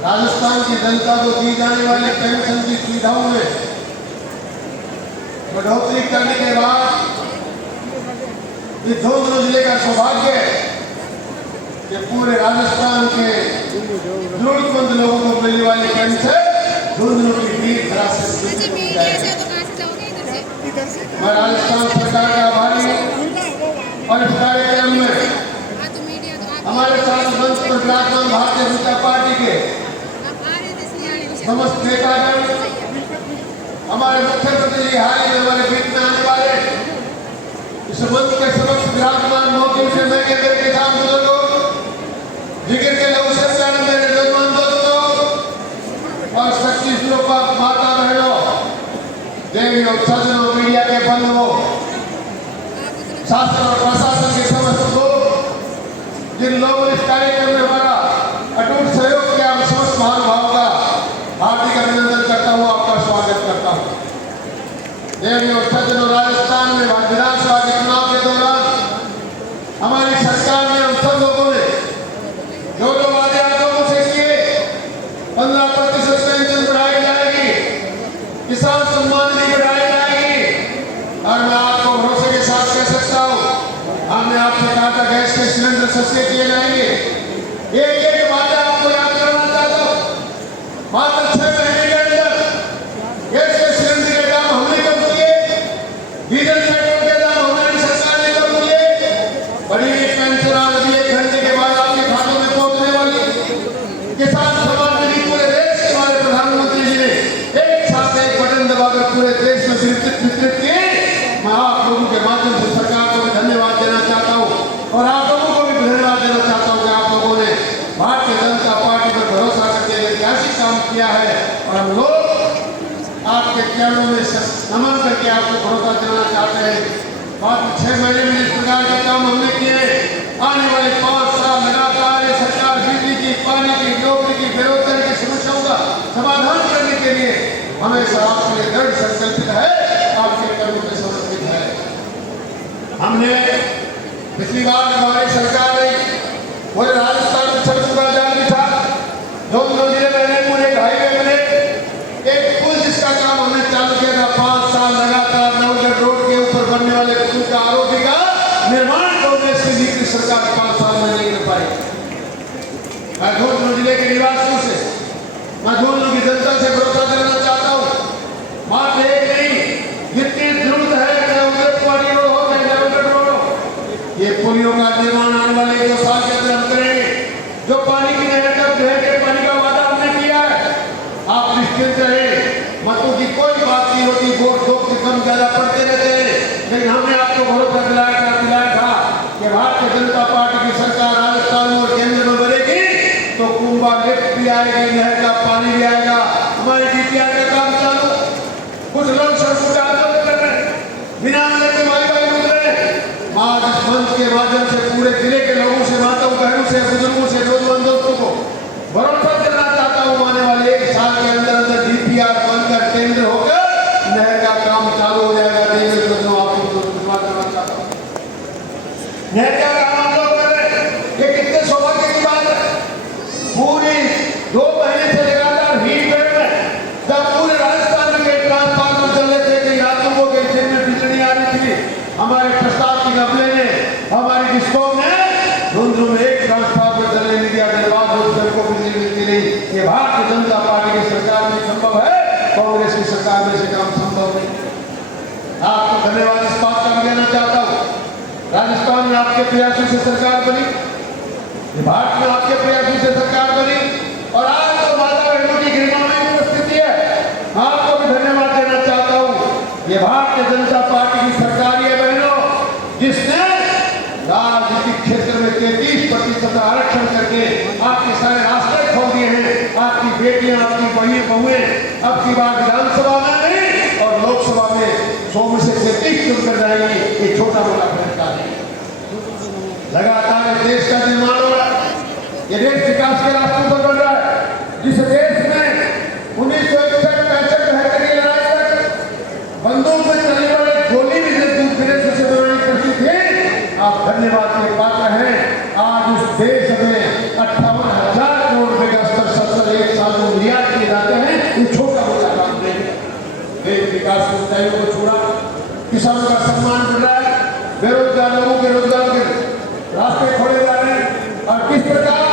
राजस्थान की जनता को दी जाने वाली पेंशन की सुविधाओं में बढ़ोतरी करने के बाद ये झुंझुनू जिले का सौभाग्य है कि पूरे राजस्थान के जरूरतमंद लोगों को मिलने वाली पेंशन झुंझुनू की भीड़ धरा से मैं राजस्थान सरकार का आभारी हूँ और इस कार्यक्रम में हमारे साथ मंच पर विराजमान भारतीय जनता पार्टी के समस्त नेतागण, हमारे मुख्यमंत्री जी हाल ही में हमारे बीच में आने वाले इस मंच के समक्ष विराजमान मौके से मैं मेरे किसान बुजुर्गों, जिगर के लोगों से प्यारे मेरे नौजवान दोस्तों और सच्ची लोगों, माता बहनों, देवियों, सज्जनों, मीडिया के बंधुओं, शासन और प्रशासन के समस्त लोग, जिन लोगों ने इस कार्यक्रम में हमारा अटूट सहयोग किया, हम समस्त महानुभावों का हार्दिक अभिनंदन करता हूँ, आपका स्वागत करता हूँ। देवियों, सज्जनों, राजस्थान में विधानसभा के चुनाव के दौरान हमारी सरकार ने, हम सब लोगों ने जो वादे आप लोगों से किए, 15% पेंशन बढ़ाई जाएगी, किसान सम्मान निधि बढ़ाई जाएगी और मैं आपको भरोसे के साथ कह सकता हूँ, हमने आपसे कहा था गैस के सिलेंडर सस्ते किए जाएंगे। एक वादा आपको याद करना चाहता हूँ, मात्र 6 महीने के अंदर गैस के सिलेंडर के दाम हमने कम किए, डीजल पेट्रोल के दाम हमारी सरकार ने कम किए, बड़ी पेंशन आज 1 घंटे के बाद आपके खातों में पहुंचने वाली, किसान सम्मान निधि पूरे देश के हमारे प्रधानमंत्री जी ने एक साथ एक बटन दबाकर पूरे देश में वितरित किए। मैं आप लोगों के माध्यम से सरकार को भी धन्यवाद देना चाहता हूँ और आप लोगों को भी धन्यवाद देना चाहता हूँ कि आप लोगों ने भारतीय जनता पार्टी पर भरोसा करके ऐतिहासिक काम किया है और हम लोग आपके चरणों में नमन करके आपको भरोसा देना चाहते हैं। मात्र 6 महीने में इस प्रकार के काम हमने किए, आने वाले 5 साल लगातार ये सरकार बिजली की, पानी की, नौकरी की, बेरोजगारी की समस्याओं का समाधान करने के लिए हमेशा आपके लिए दृढ़ संकल्पित है, आपके कर्मों में समर्पित है। हमने पिछली बार हमारी सरकार ने पूरे राजस्थान में सड़कों का जाल बिछा, झुंझुनू जिले में पूरे हाईवे बने, एक पुल जिसका काम हमने चालू किया था, 5 साल लगातार नवगढ़ रोड के ऊपर बनने वाले पुल का आरोपी का निर्माण कांग्रेस की नीति सरकार 5 साल में नहीं कर पाई। मैं झुंझुनू जिले के निवासियों से, मैं झुंझुनू की जनता से भरोसा देना चाहता हूँ, मात्र एक नहीं, जितनी जरूरत है, चाहे उधर पार्टी रोड हो, चाहे नवगढ़ रोड हो, ये पुलियों का निर्माण आने वाले 2 साल के अंदर हम करेंगे। जो पानी की नहर का पानी का वादा हमने किया है, आप निश्चिंत रहे, मतों की कोई बात नहीं होती, वोट 2 से कम ज्यादा पड़ते रहते हैं, लेकिन हमने आपको भरोसा दिलाया था कि भारतीय जनता पार्टी की सरकार राजस्थान और केंद्र में बनेगी तो कुंभा लिफ्ट भी आएगी, नहर का पानी भी आएगा, हमारी डीपीआर का काम चालू, कुछ लोग सड़कों का आंदोलन कर रहे हैं, बिना के वाई लूट रहे हैं। आज इस मंच के माध्यम से पूरे जिले के लोगों से, माताओं, बहनों से, बुजुर्गों से, नौजवान दोस्तों को भरोसा देना चाहता हूँ, आने वाले 1 साल के अंदर अंदर डीपीआर बनकर टेंडर होकर नहर का काम चालू हो जाएगा। आपको विश्वास करना चाहता हूँ, नहर का काम आप लोग कर रहे हैं, ये कितने सौभाग्य की बात है। पूरी 2 महीने से लगातार हीट वेव में जब पूरे राजस्थान के ट्रांसफार्मर चल रहे थे, कई रातों को कई दिन में बिजली आ रही थी, हमारे प्रस्ताव की गमले ने, हमारी डिस्कॉम ने झुंझुनू में एक ट्रांसफार्मर चलने नहीं दिया, धन्यवाद हो सबको बिजली मिलती रही। ये भारतीय जनता पार्टी की सरकार में संभव है, कांग्रेस की सरकार में से काम संभव नहीं। आपको धन्यवाद इस बात का देना चाहता हूँ, राजस्थान में आपके प्रयासों से सरकार बनी, भारत में आपके प्रयासों से सरकार बनी और आज तो माता बहनों की गरिमा में उपस्थिति है, आपको भी धन्यवाद देना चाहता हूँ। ये भारतीय जनता पार्टी की सरकार है बहनों, जिसने राजनीतिक क्षेत्र में 33% आरक्षण करके आपके सारे रास्ते खोल दिए हैं। आपकी बेटियां, आपकी बहुएं अब की बार विधानसभा में नहीं और लोकसभा में 100 में से 33 चुनकर जाएंगी। ये छोटा मोटा फैसला नहीं, लगातार देश का निर्माण हो रहा है, ये देश विकास के रास्ते पर बढ़ रहा है। जिस देश में 1961-65 की लड़ाई तक बंदूक में चलने वाले गोली भी विदेशों से बनानी पड़ती थी, आप धन्यवाद के पात्र हैं। आज उस देश में 58,000 करोड़ रुपए का स्तर 70 के रोजगार के रास्ते खोले जा रहे हैं। और किस प्रकार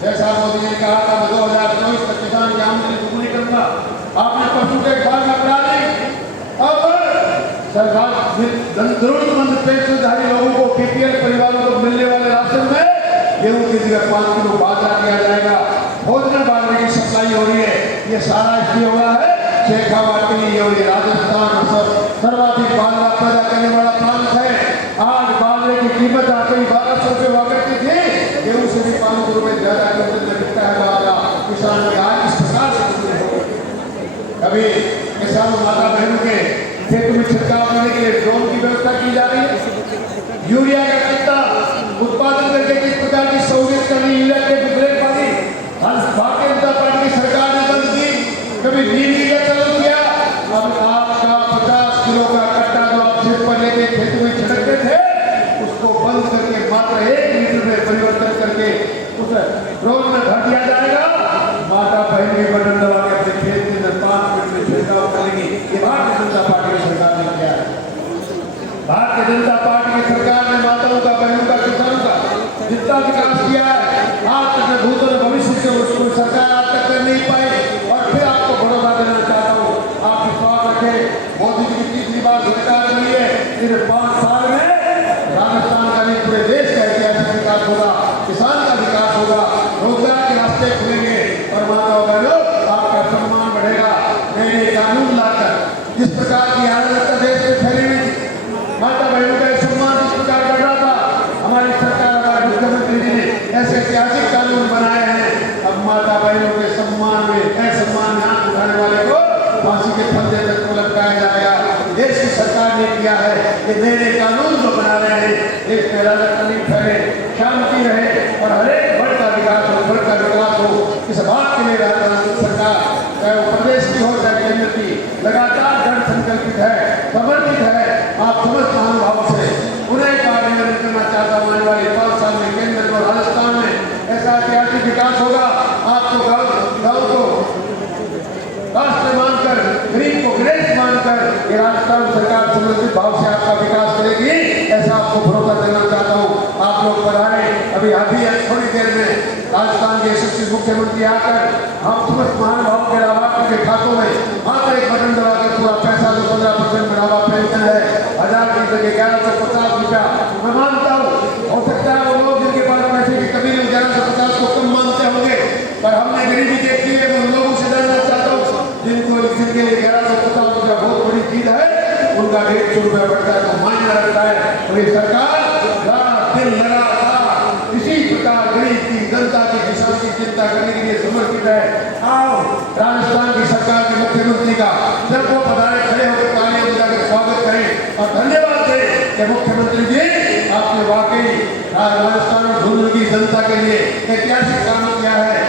जैसा मोदी ने कहा था 2024 तक किसान की आमदनी दुगुनी करूंगा, आपने पशु के खाद में बढ़ा दी। अब सरकार जरूरतमंद पेंशनधारी लोगों को बीपीएल परिवारों को मिलने वाले राशन में गेहूं की जगह 5 किलो बाजरा दिया जाएगा। भोजन बाजरे की सप्लाई हो रही है। ये सारा इसलिए हुआ है शेखावाटी और ये राजस्थान सर्वाधिक बाजरा पैदा करने वाला प्रांत है। आज बाजरे की कीमत आकर 1200 रुपये हुआ करती थी, गेहूं से भी 500 रुपये ज्यादा कीमत में बिकता है बाजरा। किसान के आज इस प्रकार से कभी किसानों माता बहनों के खेत में छिड़काव करने के लिए ड्रोन की व्यवस्था की जा रही है। यूरिया का कितना उत्पादन करके किस प्रकार की सहूलियत करनी, यूरिया के वितरण पानी भारतीय जनता पार्टी की सरकार ने बंद की। कभी नीम यूरिया चालू किया। अब आपका 50 किलो का कट्टा जो आप खेत पर लेके खेत में छिड़कते थे उसको बंद करके मात्र 1 लीटर में परिवर्तन करके उस ड्रोन में भर दिया जाएगा। माता बहन के बटन दबा के अपने खेत के अंदर 5 मिनट में छिड़काव करेंगी। ये भारतीय जनता पार्टी की सरकार ने किया है। भारतीय जनता पार्टी की सरकार ने माताओं का, बहनों का, किसानों का जितना विकास किया है आज तक भूत और भविष्य से उसको सरकार आज तक कर नहीं पाई। और फिर आपको भरोसा देना चाहता हूँ, आप विश्वास रखें। मोदी जी की तीसरी बार सरकार रही है, इन 5 साल में राजस्थान का नहीं पूरे देश का ऐतिहासिक विकास होगा, किसान का विकास होगा, रोजगार के रास्ते खुलेंगे और माताओं बहनों आपका सम्मान बढ़ेगा। नए नए कानून लाकर जिस प्रकार की हालत देश में फैली हुई थी, माता बहनों का सम्मान इस प्रकार बढ़ रहा था, हमारी सरकार, हमारे मुख्यमंत्री जी ने ऐसे ऐतिहासिक कानून बनाए हैं। अब माता बहनों के सम्मान में असम्मान में हाथ उठाने वाले को फांसी के फंदे तक को लटकाया जाएगा। देश की सरकार ने किया है कि नए नए कानून जो बना रहे हैं, देश में राजनीति नहीं फैले, शांति रहे और हर एक वर्ग का विकास हो, वर्ग का विकास हो। इस बात के लिए सरकार चाहे वो प्रदेश की हो चाहे केंद्र की लगातार दृढ़ संकल्पित है, समर्पित है। आप समस्त महानुभावों से उन्हें एक बार निवेदन करना चाहता हूँ, आने वाले 5 साल में केंद्र और राजस्थान में ऐसा ऐतिहासिक विकास होगा। आपको गाँव को राष्ट्र मानकर, गरीब को गणेश मानकर ये राजस्थान सरकार समर्पित भाव से आपका विकास करेगी, ऐसा आपको भरोसा देना चाहता हूँ। आप लोग पधारे। अभी थोड़ी देर में राजस्थान के यशस्वी मुख्यमंत्री आकर हम समस्त महानुभावों के लाभार्थियों के खातों में मात्र एक बटन दबाकर पूरा पैसा जो 15% बढ़ावा पेंशन है 1000 की जगह 1150 रुपया मैं मानता हूँ। हो सकता है वो लोग जिनके पास पैसे की कमी नहीं 1150 को कम मानते होंगे, पर हमने गरीबी देखी है। मैं उन लोगों से जानना चाहता हूँ जिनके लिए 1150 रुपया बहुत बड़ी चीज है, उनका 150 रुपया बढ़ता है तो मायने रखता है। और ये सरकार दिन लगातार इसी प्रकार गरीब की, जनता की, किसान की चिंता करने के लिए समर्पित है। आओ राजस्थान की सरकार के मुख्यमंत्री का सबको पधारे, खड़े होकर तालियां बजाकर स्वागत करें और धन्यवाद दें कि मुख्यमंत्री जी आपने वाकई राजस्थान में की जनता के लिए ऐतिहासिक काम किया है।